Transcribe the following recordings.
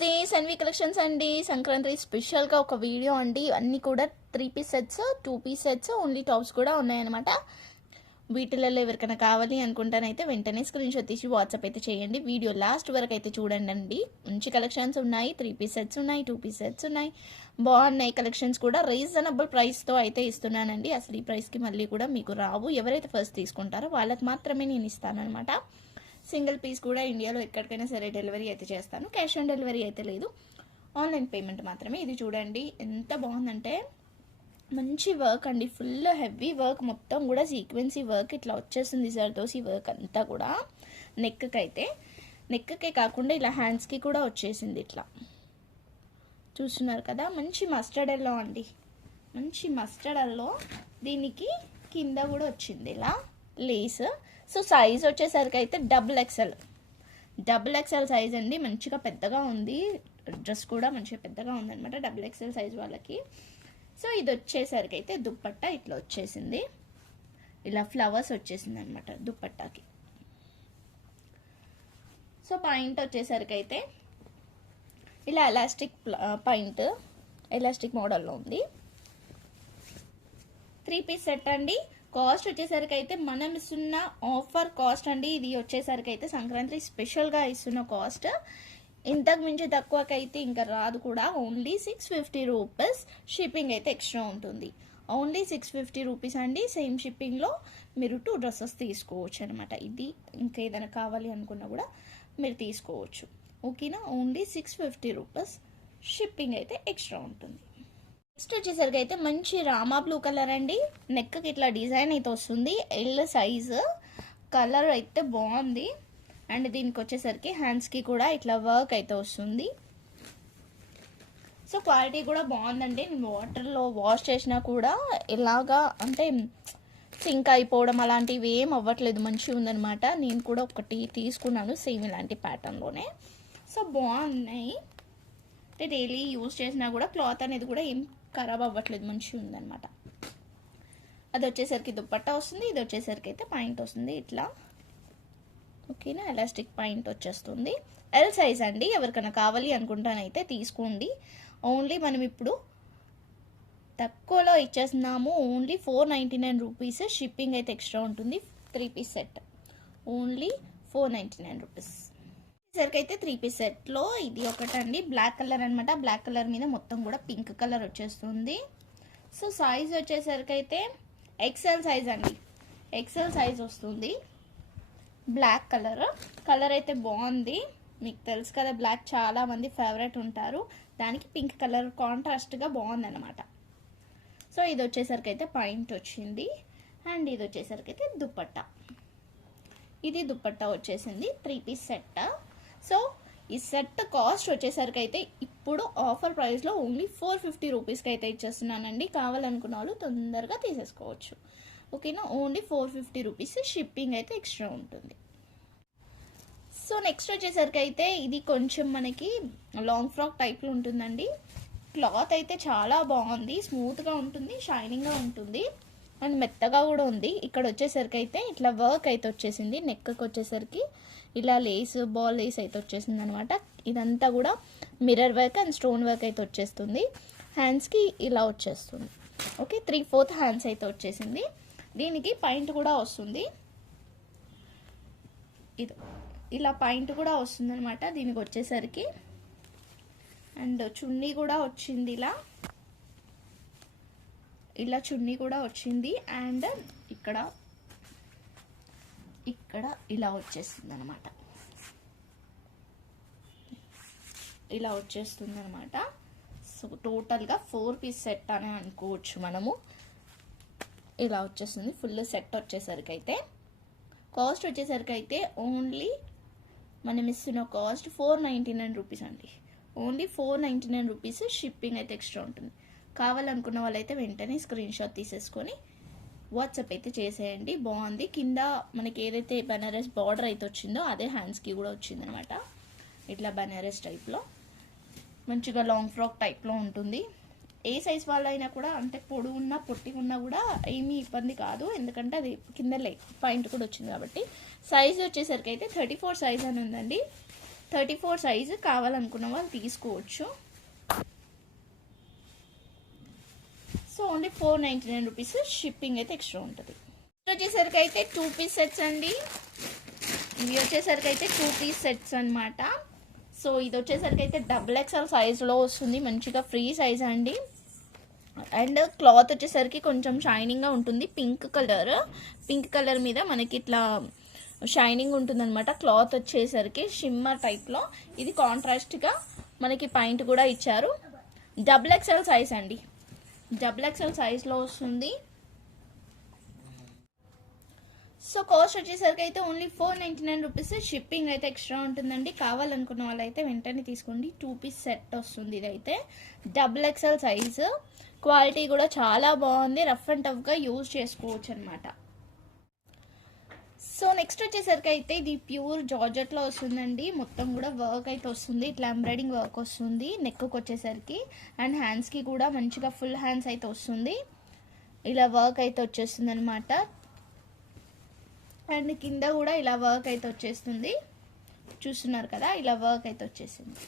నమస్తే సన్వి కలెక్షన్స్ అండి. సంక్రాంతి స్పెషల్గా ఒక వీడియో అండి. అన్నీ కూడా 3 piece sets, 2 piece sets, only tops కూడా ఉన్నాయన్నమాట. వీటిలలో ఎవరికైనా కావాలి అనుకుంటానైతే వెంటనే స్క్రీన్ షాట్ తీసి వాట్సాప్ అయితే చేయండి. వీడియో లాస్ట్ వరకు అయితే చూడండి అండి. మంచి కలెక్షన్స్ ఉన్నాయి. 3 పీస్ సెట్స్ ఉన్నాయి, 2 పీస్ సెట్స్ ఉన్నాయి. బాగున్నాయి కలెక్షన్స్ కూడా. రీజనబుల్ ప్రైస్తో అయితే ఇస్తున్నానండి. అసలు ఈ ప్రైస్కి మళ్ళీ కూడా మీకు రావు. ఎవరైతే ఫస్ట్ తీసుకుంటారో వాళ్ళకి మాత్రమే నేను ఇస్తాను అనమాట. సింగిల్ పీస్ కూడా ఇండియాలో ఎక్కడికైనా సరే డెలివరీ అయితే చేస్తాను. క్యాష్ ఆన్ డెలివరీ అయితే లేదు, ఆన్లైన్ పేమెంట్ మాత్రమే. ఇది చూడండి ఎంత బాగుందంటే మంచి వర్క్ అండి. ఫుల్ హెవీ వర్క్, మొత్తం కూడా సీక్వెన్సీ వర్క్ ఇట్లా వచ్చేస్తుంది. జర్దోసి వర్క్ అంతా కూడా నెక్కే కాకుండా ఇలా హ్యాండ్స్కి కూడా వచ్చేసింది. ఇట్లా చూస్తున్నారు కదా, మంచి మస్టర్డ్ ఎల్లో అండి. మంచి మస్టర్డ్ ఎల్లో, దీనికి కింద కూడా వచ్చింది ఇలా లేస్. సో సైజ్ వచ్చేసరికి అయితే డబుల్ ఎక్సెల్ సైజ్ అండి. మంచిగా పెద్దగా ఉంది. డ్రెస్ కూడా మంచిగా పెద్దగా ఉందన్నమాట డబుల్ ఎక్సెల్ సైజ్ వాళ్ళకి. సో ఇది వచ్చేసరికి అయితే దుప్పట్టా ఇట్లా వచ్చేసింది. ఇలా ఫ్లవర్స్ వచ్చేసింది అనమాట దుప్పట్టాకి. సో పాయింట్ వచ్చేసరికి అయితే ఇలా ఎలాస్టిక్ పాయింట్, ఎలాస్టిక్ మోడల్లో ఉంది. 3 పీస్ సెట్ అండి. కాస్ట్ వచ్చేసరికి అయితే మనం ఇస్తున్న ఆఫర్ కాస్ట్ అండి. ఇది వచ్చేసరికి అయితే సంక్రాంతి స్పెషల్గా ఇస్తున్న కాస్ట్. ఇంతకు మించి తక్కువకైతే ఇంకా రాదు కూడా. Only 650 rupees. షిప్పింగ్ అయితే ఎక్స్ట్రా ఉంటుంది. ఓన్లీ 650 రూపీస్ అండి. సేమ్ షిప్పింగ్లో మీరు 2 డ్రెస్సెస్ తీసుకోవచ్చు అనమాట. ఇది ఇంకా ఏదైనా కావాలి అనుకున్నా కూడా మీరు తీసుకోవచ్చు. ఓకేనా, ఓన్లీ 650 రూపీస్. షిప్పింగ్ అయితే ఎక్స్ట్రా ఉంటుంది. నెక్స్ట్ వచ్చేసరికి అయితే మంచి రామా బ్లూ కలర్ అండి. నెక్కి ఇట్లా డిజైన్ అయితే వస్తుంది. ఎల్ సైజు, కలర్ అయితే బాగుంది. అండ్ దీనికి వచ్చేసరికి హ్యాండ్స్కి కూడా ఇట్లా వర్క్ అయితే వస్తుంది. సో క్వాలిటీ కూడా బాగుందండి. నేను వాటర్లో వాష్ చేసినా కూడా ఇలాగా అంటే సింక్ అయిపోవడం అలాంటివి ఏం అవ్వట్లేదు. మంచిగా ఉందనమాట. నేను కూడా ఒకటి తీసుకున్నాను సేమ్ ఇలాంటి ప్యాటర్న్లోనే. సో బాగున్నాయి. అంటే డైలీ యూజ్ చేసినా కూడా క్లాత్ అనేది కూడా ఏం ఖరాబ్ అవ్వట్లేదు, మంచిగా ఉందన్నమాట. అది వచ్చేసరికి దుప్పట్టా వస్తుంది. ఇది వచ్చేసరికి అయితే పాయింట్ వస్తుంది ఇట్లా. ఓకేనా, ఎలాస్టిక్ పాయింట్ వచ్చేస్తుంది. ఎల్ సైజ్ అండి. ఎవరికైనా కావాలి అనుకుంటానైతే తీసుకోండి. ఓన్లీ మనం ఇప్పుడు తక్కువలో ఇచ్చేస్తున్నాము. Only 499 rupees. షిప్పింగ్ అయితే ఎక్స్ట్రా ఉంటుంది. 3 పీస్ సెట్ ఓన్లీ 499 రూపీస్. సరికి అయితే 3 పీస్ సెట్లో ఇది ఒకటండి. బ్లాక్ కలర్ అనమాట. బ్లాక్ కలర్ మీద మొత్తం కూడా పింక్ కలర్ వచ్చేస్తుంది. సో సైజ్ వచ్చేసరికి అయితే ఎక్సెల్ సైజ్ అండి. ఎక్సెల్ సైజ్ వస్తుంది. బ్లాక్ కలర్ అయితే బాగుంది. మీకు తెలుసు కదా, బ్లాక్ చాలా మంది ఫేవరెట్ ఉంటారు. దానికి పింక్ కలర్ కాంట్రాస్ట్గా బాగుంది అనమాట. సో ఇది వచ్చేసరికి అయితే పాయింట్ వచ్చింది. అండ్ ఇది వచ్చేసరికి అయితే దుప్పట్టా. ఇది దుప్పట్టా వచ్చేసింది. 3 పీస్ సెట్. సో ఈ సెట్ కాస్ట్ వచ్చేసరికి అయితే ఇప్పుడు ఆఫర్ ప్రైస్లో ఓన్లీ 450 రూపీస్కి అయితే ఇచ్చేస్తున్నానండి. కావాలనుకున్న వాళ్ళు తొందరగా తీసేసుకోవచ్చు. ఓకేనా, ఓన్లీ 450 రూపీస్. షిప్పింగ్ అయితే ఎక్స్ట్రా ఉంటుంది. సో నెక్స్ట్ వచ్చేసరికి అయితే ఇది కొంచెం మనకి లాంగ్ ఫ్రాక్ టైప్లో ఉంటుందండి. క్లాత్ అయితే చాలా బాగుంది. స్మూత్గా ఉంటుంది, షైనింగ్గా ఉంటుంది, అండ్ మెత్తగా కూడా ఉంది. ఇక్కడ వచ్చేసరికి అయితే ఇట్లా వర్క్ అయితే వచ్చేసింది. నెక్కి వచ్చేసరికి ఇలా లేస్, బాల్ లేస్ అయితే వచ్చేసింది అనమాట. ఇదంతా కూడా mirror work and stone work అయితే వచ్చేస్తుంది. హ్యాండ్స్కి ఇలా వచ్చేస్తుంది. ఓకే, 3/4 హ్యాండ్స్ అయితే వచ్చేసింది. దీనికి పాయింట్ కూడా వస్తుంది. ఇది ఇలా పాయింట్ కూడా వస్తుంది అనమాట దీనికి వచ్చేసరికి. అండ్ చున్నీ కూడా వచ్చింది. ఇలా చున్నీ కూడా వచ్చింది. అండ్ ఇక్కడ ఇలా వచ్చేస్తుంది అనమాట. ఇలా వచ్చేస్తుంది అనమాట. సో టోటల్గా 4 పీస్ సెట్ అని అనుకోవచ్చు మనము. ఇలా వచ్చేస్తుంది ఫుల్ సెట్ వచ్చేసరికి అయితే. కాస్ట్ వచ్చేసరికి అయితే ఓన్లీ మనం ఇస్తున్న కాస్ట్ 499 రూపీస్ అండి. Only 499 rupees. షిప్పింగ్ అయితే ఎక్స్ట్రా ఉంటుంది. కావాలనుకున్న వాళ్ళైతే వెంటనే స్క్రీన్ షాట్ తీసేసుకొని వాట్సాప్ అయితే చేసేయండి. బాగుంది. కింద మనకి ఏదైతే బనారస్ బార్డర్ అయితే వచ్చిందో అదే హ్యాండ్స్కి కూడా వచ్చిందనమాట. ఇట్లా బనారస్ టైప్లో మంచిగా లాంగ్ ఫ్రాక్ టైప్లో ఉంటుంది. ఏ సైజ్ వాళ్ళైనా కూడా, అంటే పొడుగు ఉన్నా పొట్టి ఉన్నా కూడా ఏమీ ఇబ్బంది కాదు. ఎందుకంటే అది కింద పాయింట్ కూడా వచ్చింది కాబట్టి. సైజ్ వచ్చేసరికి అయితే 34 సైజ్ అని ఉందండి. 34 సైజు కావాలనుకున్న వాళ్ళు తీసుకోవచ్చు. సో ఓన్లీ 499 రూపీస్, షిప్పింగ్ అయితే ఎక్స్ట్రా ఉంటుంది. వచ్చేసరికి అయితే 2 పీస్ సెట్స్ అండి. ఇవి వచ్చేసరికి అయితే 2 పీస్ సెట్స్ అనమాట. సో ఇది వచ్చేసరికి అయితే XXL సైజులో వస్తుంది, మంచిగా ఫ్రీ సైజ్ అండి. అండ్ క్లాత్ వచ్చేసరికి కొంచెం షైనింగ్గా ఉంటుంది. పింక్ కలర్ మీద మనకి ఇట్లా షైనింగ్ ఉంటుంది అనమాట. క్లాత్ వచ్చేసరికి షిమ్మర్ టైప్లో, ఇది కాంట్రాస్ట్గా మనకి పాయింట్ కూడా ఇచ్చారు. XXL సైజ్ అండి, XXL సైజ్లో వస్తుంది. సో కాస్ట్ వచ్చేసరికి అయితే ఓన్లీ 499 రూపీస్, షిప్పింగ్ అయితే ఎక్స్ట్రా ఉంటుందండి. కావాలనుకున్న వాళ్ళైతే వెంటనే తీసుకోండి. 2 పీస్ సెట్ వస్తుంది. ఇదైతే XXL సైజు, క్వాలిటీ కూడా చాలా బాగుంది. రఫ్ అండ్ టఫ్గా యూజ్ చేసుకోవచ్చు అనమాట. సో నెక్స్ట్ వచ్చేసరికి అయితే ఇది ప్యూర్ జార్జెట్లో వస్తుందండి. మొత్తం కూడా వర్క్ అయితే వస్తుంది, ఇట్లా ఎంబ్రాయిడింగ్ వర్క్ వస్తుంది నెక్కి వచ్చేసరికి. అండ్ హ్యాండ్స్కి కూడా మంచిగా ఫుల్ హ్యాండ్స్ అయితే వస్తుంది. ఇలా వర్క్ అయితే వచ్చేస్తుంది అనమాట. అండ్ కింద కూడా ఇలా వర్క్ అయితే వచ్చేస్తుంది, చూస్తున్నారు కదా, ఇలా వర్క్ అయితే వచ్చేసింది.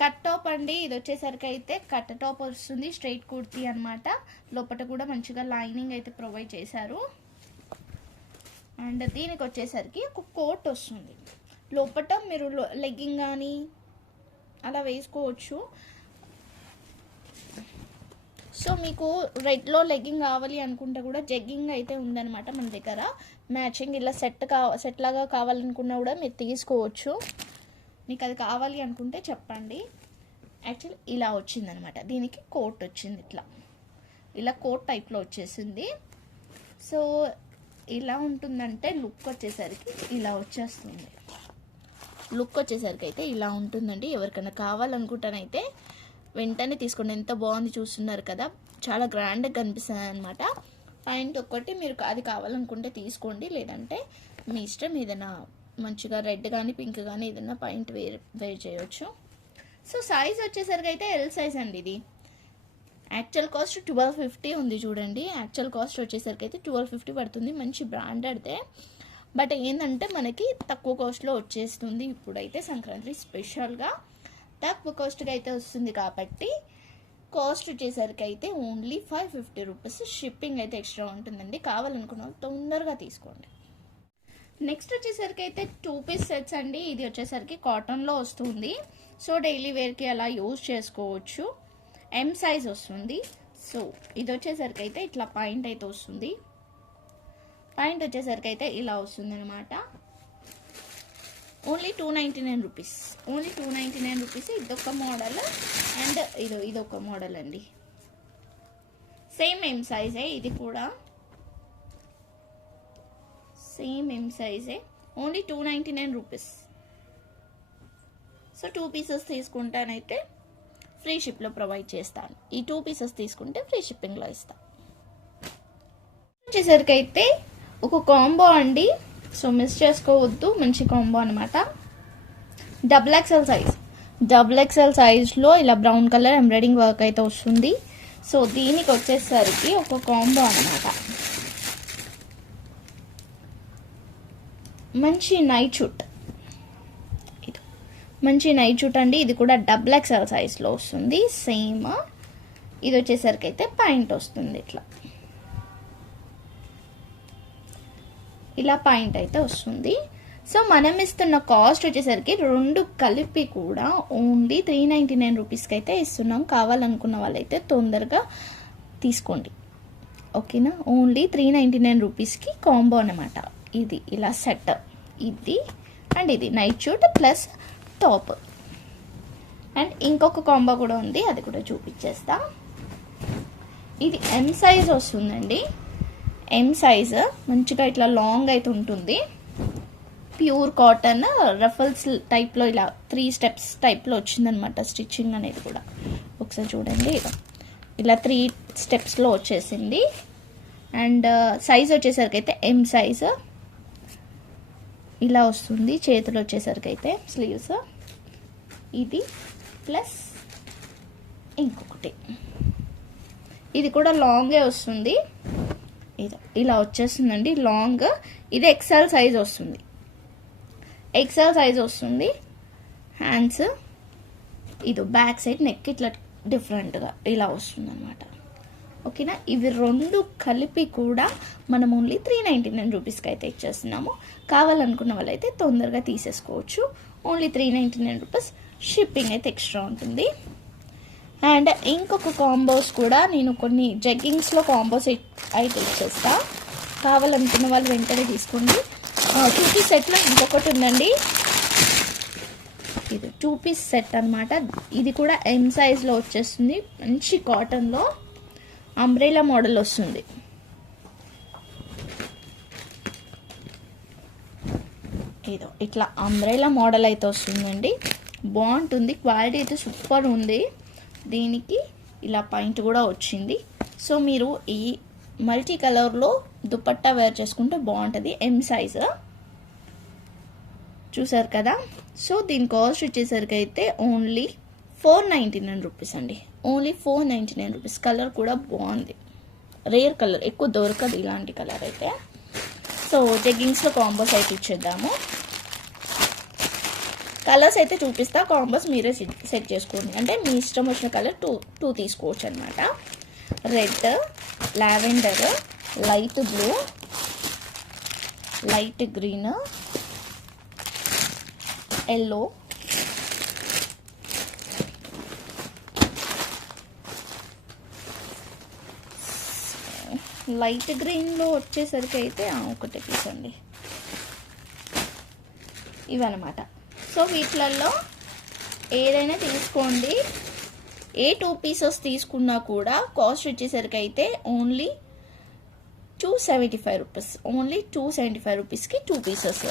కట్ టాప్ అండి, ఇది వచ్చేసరికి అయితే కట్ టాప్ వస్తుంది, స్ట్రైట్ కుర్తీ అనమాట. లోపల కూడా మంచిగా లైనింగ్ అయితే ప్రొవైడ్ చేశారు. అండ్ దీనికి వచ్చేసరికి ఒక కోట్ వస్తుంది. లోపల మీరు లెగ్గింగ్ కానీ అలా వేసుకోవచ్చు. సో మీకు రెడ్లో లెగ్గింగ్ కావాలి అనుకుంటే కూడా జెగ్గింగ్ అయితే ఉందన్నమాట మన దగ్గర. మ్యాచింగ్ ఇలా సెట్ లాగా కావాలనుకున్నా కూడా మీరు తీసుకోవచ్చు. మీకు అది కావాలి అనుకుంటే చెప్పండి. యాక్చువల్లీ ఇలా వచ్చిందనమాట, దీనికి కోట్ వచ్చింది, ఇలా కోట్ టైప్లో వచ్చేసింది. సో ఇలా ఉంటుందంటే లుక్ వచ్చేసరికి ఇలా వచ్చేస్తుంది. లుక్ వచ్చేసరికి అయితే ఇలా ఉంటుందండి. ఎవరికైనా కావాలనుకుంటానైతే వెంటనే తీసుకోండి. ఎంత బాగుంది చూస్తున్నారు కదా, చాలా గ్రాండ్గా కనిపిస్తుంది అనమాట. పాయింట్ ఒక్కటి మీరు అది కావాలనుకుంటే తీసుకోండి, లేదంటే మీ ఇష్టం. ఏదైనా మంచిగా రెడ్ కానీ పింక్ కానీ ఏదైనా పాయింట్ వేర్ చేయొచ్చు. సో సైజ్ వచ్చేసరికి అయితే ఎల్ సైజ్ అండి. ఇది యాక్చువల్ కాస్ట్ 1250 ఉంది చూడండి. యాక్చువల్ కాస్ట్ వచ్చేసరికి అయితే 1250 పడుతుంది, మంచి బ్రాండెడ్దే. బట్ ఏంటంటే మనకి తక్కువ కాస్ట్లో వచ్చేస్తుంది. ఇప్పుడైతే సంక్రాంతి స్పెషల్గా తక్కువ కాస్ట్గా అయితే వస్తుంది కాబట్టి కాస్ట్ వచ్చేసరికి అయితే ఓన్లీ 550 రూపీస్, షిప్పింగ్ అయితే ఎక్స్ట్రా ఉంటుందండి. కావాలనుకున్న తొందరగా తీసుకోండి. నెక్స్ట్ వచ్చేసరికి అయితే 2 పీస్ సెట్స్ అండి. ఇది వచ్చేసరికి కాటన్లో వస్తుంది. సో డైలీ వేర్కి అలా యూజ్ చేసుకోవచ్చు. ఎం సైజ్ వస్తుంది. సో ఇది వచ్చేసరికి అయితే ఇట్లా పాయింట్ అయితే వస్తుంది. పాయింట్ వచ్చేసరికి అయితే ఇలా వస్తుంది అనమాట. Only 299 rupees, only 299 rupees. ఇదొక మోడల్ అండ్ ఇదొక మోడల్ అండి. సేమ్ ఎం సైజే, ఇది కూడా సేమ్ ఎం సైజే, ఓన్లీ 299 రూపీస్. సో 2 పీసెస్ తీసుకుంటానైతే ఫ్రీ షిప్లో ప్రొవైడ్ చేస్తాను. ఈ 2 పీసెస్ తీసుకుంటే ఫ్రీ షిప్పింగ్లో ఇస్తాను. వచ్చేసరికి అయితే ఒక కాంబో అండి. సో మిస్ చేసుకోవద్దు, మంచి కాంబో అనమాట. XXL సైజ్లో ఇలా బ్రౌన్ కలర్ ఎంబ్రాయిడింగ్ వర్క్ అయితే వస్తుంది. సో దీనికి వచ్చేసరికి ఒక కాంబో అనమాట. మంచి నైట్ షూట్ అండి. ఇది కూడా XXL సైజ్లో వస్తుంది. సేమ్ ఇది వచ్చేసరికి అయితే పాయింట్ వస్తుంది, ఇలా పాయింట్ అయితే వస్తుంది. సో మనం ఇస్తున్న కాస్ట్ వచ్చేసరికి రెండు కలిపి కూడా ఓన్లీ 399 రూపీస్కి అయితే ఇస్తున్నాం. కావాలనుకున్న వాళ్ళైతే తొందరగా తీసుకోండి, ఓకేనా. ఓన్లీ 399 రూపీస్కి కాంబో అనమాట. ఇది ఇలా సెట్, ఇది అండ్ ఇది night shoot plus top. And ఇంకొక కాంబో కూడా ఉంది, అది కూడా చూపించేస్తా. ఇది ఎం సైజ్ వస్తుందండి. ఎం సైజ్ మంచిగా ఇట్లా లాంగ్ అయితే ఉంటుంది. ప్యూర్ కాటన్ రఫల్స్ టైప్లో ఇలా 3 స్టెప్స్ టైప్లో వచ్చిందనమాట స్టిచ్చింగ్ అనేది కూడా. ఒకసారి చూడండి, ఇలా 3 స్టెప్స్లో వచ్చేసింది. అండ్ సైజ్ వచ్చేసరికి అయితే ఎం సైజ్ ఇలా వస్తుంది. చేతులు వచ్చేసరికి అయితే స్లీవ్స్ ఇది ప్లస్ ఇంకొకటి, ఇది కూడా లాంగే వస్తుంది. ఇది ఇలా వచ్చేస్తుందండి లాంగ్. ఇది XL సైజ్ వస్తుంది. ఎక్సెల్ సైజ్ వస్తుంది. హ్యాండ్స్ ఇది బ్యాక్ సైడ్ నెక్ ఇట్లా డిఫరెంట్గా ఇలా వస్తుంది అనమాట. ఓకేనా, ఇవి రెండు కలిపి కూడా మనం ఓన్లీ 399 రూపీస్కి అయితే ఇచ్చేస్తున్నాము. కావాలనుకున్న వాళ్ళైతే తొందరగా తీసేసుకోవచ్చు. Only 399 rupees. షిప్పింగ్ అయితే ఎక్స్ట్రా ఉంటుంది. అండ్ ఇంకొక కాంబోస్ కూడా నేను కొన్ని జగ్గింగ్స్లో కాంబోస్ అయితే ఇచ్చేస్తా. కావాలనుకున్న వాళ్ళు వెంటనే తీసుకోండి. 2 పీస్ సెట్లో ఇంకొకటి ఉందండి. ఇది 2 పీస్ సెట్ అనమాట. ఇది కూడా ఎమ్ సైజ్లో వచ్చేస్తుంది. మంచి కాటన్లో అంబ్రెలా మోడల్ వస్తుంది. ఇదో ఇట్లా అంబ్రెలా మోడల్ అయితే వస్తుందండి. బాగుంటుంది, క్వాలిటీ అయితే సూపర్ ఉంది. దీనికి ఇలా పాయింట్ కూడా వచ్చింది. సో మీరు ఈ మల్టీ కలర్లో దుపట్టా వేర్ చేసుకుంటే బాగుంటుంది. ఎమ్ సైజ్ చూసారు కదా. సో దీని కాస్ట్ వచ్చేసరికి అయితే ఓన్లీ 499 రూపీస్ అండి. Only 499 rupees. కలర్ కూడా బాగుంది, రేర్ కలర్, ఎక్కువ దొరకదు ఇలాంటి కలర్ అయితే. సో జెగ్గింగ్స్లో కాంబోస్ అయితే ఇచ్చేద్దాము. కలర్స్ అయితే చూపిస్తా, కాంబోస్ మీరే సెట్ చేసుకోండి. అంటే మీ ఇష్టం వచ్చిన కలర్ టూ తీసుకోవచ్చు అనమాట. Red, lavender, light blue, light green, yellow, light గ్రీన్లో వచ్చేసరికి అయితే ఒకటి పీస్ అండి. ఇవన్నమాట. సో వీటిలలో ఏదైనా తీసుకోండి. ఏ 2 పీసెస్ తీసుకున్నా కూడా కాస్ట్ వచ్చేసరికి అయితే ఓన్లీ 275 రూపీస్. ఓన్లీ 275 రూపీస్కి 2 పీసెస్.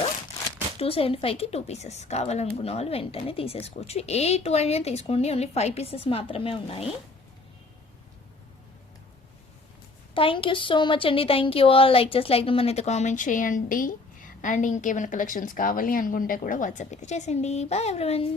275కి 2 పీసెస్. కావాలనుకున్న వాళ్ళు వెంటనే తీసేసుకోవచ్చు. ఏ 2 అయినా తీసుకోండి. ఓన్లీ 5 పీసెస్ మాత్రమే ఉన్నాయి. థ్యాంక్ యూ సో మచ్ అండి. Thank you all. లైక్ మన అయితే కామెంట్ చేయండి. అండ్ ఇంకేమైనా కలెక్షన్స్ కావాలి అనుకుంటే కూడా వాట్సాప్ అయితే చేసేయండి. Bye everyone.